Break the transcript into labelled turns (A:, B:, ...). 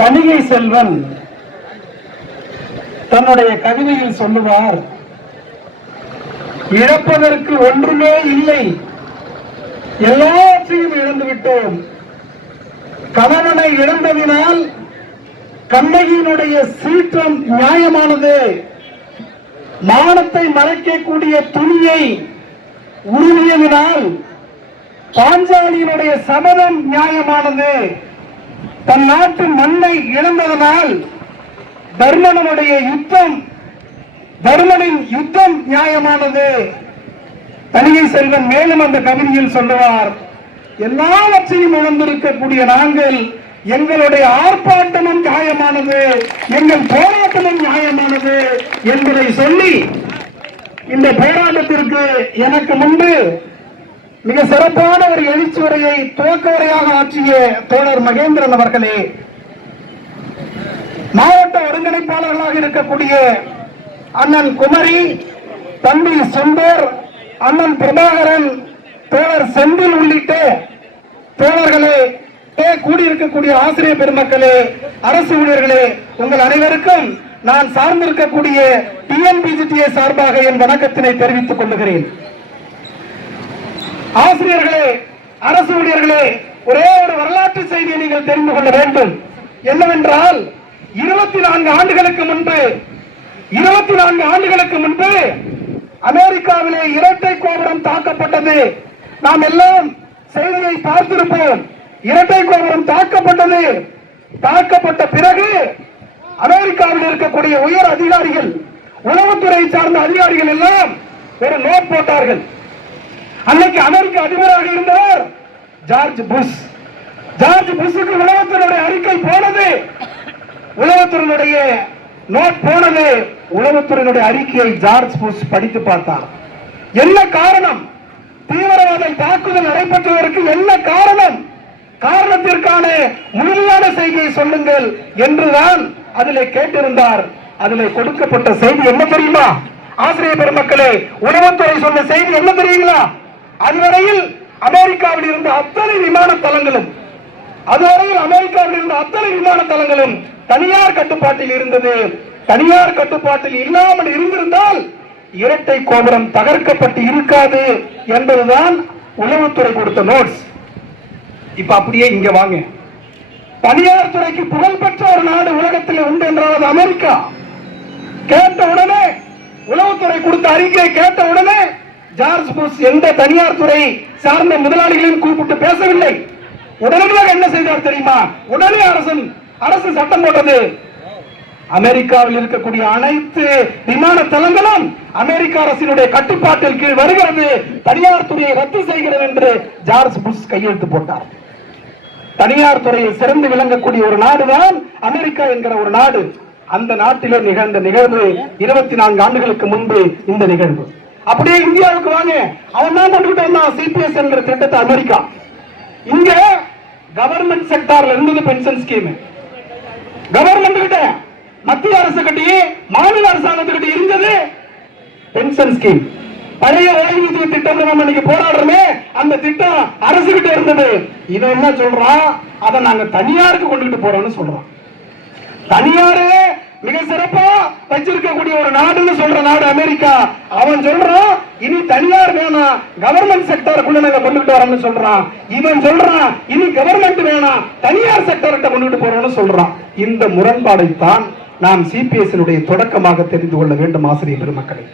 A: தணிகை செல்வன் தன்னுடைய கவிதையில் சொல்லுவார் இழப்பதற்கு ஒன்றுமே இல்லை. எல்லாவற்றையும் இழந்து விட்டோம் கணவனை இழந்ததினால் கண்ணகியினுடைய சீற்றம் நியாயமானது. மானத்தை மறைக்கக்கூடிய துணியை உருவியதினால் பாஞ்சாலியினுடைய சபதம் நியாயமானது. தன் நாட்டு மண்ணை இழந்ததனால் தர்மனுடைய யுத்தம் தர்மனின் யுத்தம் நியாயமானது. தனிகை செல்வன் மேலும் அந்த கவிதையில் சொல்லுவார் எல்லாவற்றையும் இழந்திருக்கக்கூடிய நாங்கள் எங்களுடைய ஆர்ப்பாட்டமும் நியாயமானது எங்கள் போராட்டமும் நியாயமானது என்பதை சொல்லி இந்த போராட்டத்திற்கு எனக்கு முன்பு மிக சிறப்பான ஒரு எழுச்சி உரையை துவக்க உரையாக ஆற்றிய தோழர் மகேந்திரன் அவர்களே மாவட்ட ஒருங்கிணைப்பாளர்களாக இருக்கக்கூடிய அண்ணன் குமரி தம்பி சுந்தர் அண்ணன் பிரபாகரன் தோழர் செந்தில் உள்ளிட்ட தோழர்களே கூடியிருக்கக்கூடிய ஆசிரியர் பெருமக்களே அரசு ஊழியர்களே உங்கள் அனைவருக்கும் நான் சார்ந்திருக்கக்கூடிய டிஎன்பிஜிடிஏ சார்பாக என் வணக்கத்தினை தெரிவித்துக் கொள்ளுகிறேன். ஆசிரியர்களே அரசு ஊழியர்களே ஒரே ஒரு வரலாற்று செய்தியை நீங்கள் தெரிந்து கொள்ள வேண்டும். என்னவென்றால் இருபத்தி நான்கு ஆண்டுகளுக்கு முன்பு இருபத்தி நான்கு ஆண்டுகளுக்கு முன்பு அமெரிக்காவிலே இரட்டை கோபுரம் தாக்கப்பட்டது. நாம் எல்லாம் செய்தியை பார்த்திருப்போம். இரட்டை கோபுரம் தாக்கப்பட்டது. தாக்கப்பட்ட பிறகு அமெரிக்காவில் இருக்கக்கூடிய உயர் அதிகாரிகள் உளவுத்துறை சார்ந்த அதிகாரிகள் எல்லாம் ஒரு நோட் போட்டார்கள். அன்னைக்கு அமெரிக்க அதிபராக இருந்தவர் ஜார்ஜ் புஷ். ஜார்ஜ் புஷ்ஷுக்கு உளவுத்துறையுடைய அறிக்கை போனது. உளவுத்துறையினுடைய நோட் போனது. உளவுத்துறையினுடைய அறிக்கையை ஜார்ஜ் புஷ் படித்து பார்த்தார். என்ன காரணம்? தீவிரவாத தாக்குதல் நடைபெற்றதற்கு என்ன காரணம்? காரணத்திற்கான முழுமையான செய்தியை சொல்லுங்கள் என்றுதான் அதிலே கேட்டிருந்தார். அதிலே கொடுக்கப்பட்ட செய்தி என்ன தெரியுமா? ஆசிரியர் பெருமக்களே உணவுத்துறை சொன்ன செய்தி என்ன தெரியுங்களா? அதுவரையில் அமெரிக்காவில் இருந்த அத்தனை விமான தளங்களும் அதுவரையில் அமெரிக்காவில் இருந்த அத்தனை விமான தளங்களும் தனியார் கட்டுப்பாட்டில் இருந்தது. தனியார் கட்டுப்பாட்டில் இல்லாமல் இருந்திருந்தால் இரட்டை கோபுரம் தகர்க்கப்பட்டு இருக்காது என்பதுதான் உளவுத்துறை கொடுத்த நோட்ஸ் இப்ப அப்படியே இங்க வாங்க. தனியார் துறைக்கு புகழ்பெற்ற ஒரு நாடு உலகத்தில் உண்டு என்றால் அமெரிக்கா. கேட்ட உடனே உளவுத்துறை கொடுத்த அறிக்கையை கேட்ட உடனே ஜார்ஜ் புஷ் எந்த தனியார் துறை சார்ந்த முதலாளிகளையும் கூப்பிட்டு பேசவில்லை. உடனடியாக என்ன செய்தார் தெரியுமா? உடனே அரசன் அரசு சட்டம் போட்டது. அமெரிக்காவில் இருக்கக்கூடிய அனைத்து விமான தளங்களும் அமெரிக்க அரசினுடைய கட்டுப்பாட்டில் கீழ் வருகிறது. தனியார் துறையை ரத்து செய்கிறது என்று ஜார்ஜ் புஷ் கையெழுத்து போட்டார். தனியார் துறையில் சிறந்து விளங்கக்கூடிய ஒரு நாடுதான் அமெரிக்கா என்கிற ஒரு நாடு. அந்த நாட்டிலே நிகழ்ந்த நிகழ்வு இருபத்தி நான்கு ஆண்டுகளுக்கு முன்பு இந்த நிகழ்வு. அப்படியே இந்தியாவுக்கு வாங்க. அவன் தான் கொண்டுகிட்டு வந்தான் சிபிஎஸ் என்ற திட்டத்தை அமெரிக்கா. இங்க கவர்மெண்ட் செக்டார்ல இருந்தது பென்ஷன் ஸ்கீம் கவர்மெண்ட் கிட்ட மத்திய அரசு கிட்டயே மாநில அரசாங்கத்துக்கிட்ட இருந்தது பென்ஷன் ஸ்கீம் பழைய ஓய்வூதிய திட்டம் நம்ம இன்னைக்கு போராடுறோமே அந்த திட்டம் அரசு கிட்ட இருந்தது. இதை என்ன சொல்றான்? அதை நாங்க தனியாருக்கு கொண்டுகிட்டு போறோம்னு சொல்றான். தனியாரு மிக சிறப்பா வச்சிருக்கக்கூடிய ஒரு நாடுன்னு சொல்ற நாடு அமெரிக்கா. அவன் சொல்றான் இனி தனியார் வேணாம் கவர்மெண்ட் செக்டருக்குள்ள நாங்க கொண்டுகிட்டு வரோம்னு சொல்றான். இவன் சொல்றான் இனி கவர்மெண்ட் வேணாம் தனியார் செக்டர்கிட்ட கொண்டுகிட்டு போறோம்னு சொல்றான். இந்த முரண்பாடை தான் நாம் சிபிஎஸ் தொடக்கமாக தெரிந்து கொள்ள வேண்டும் ஆசிரியர் பெருமக்களை.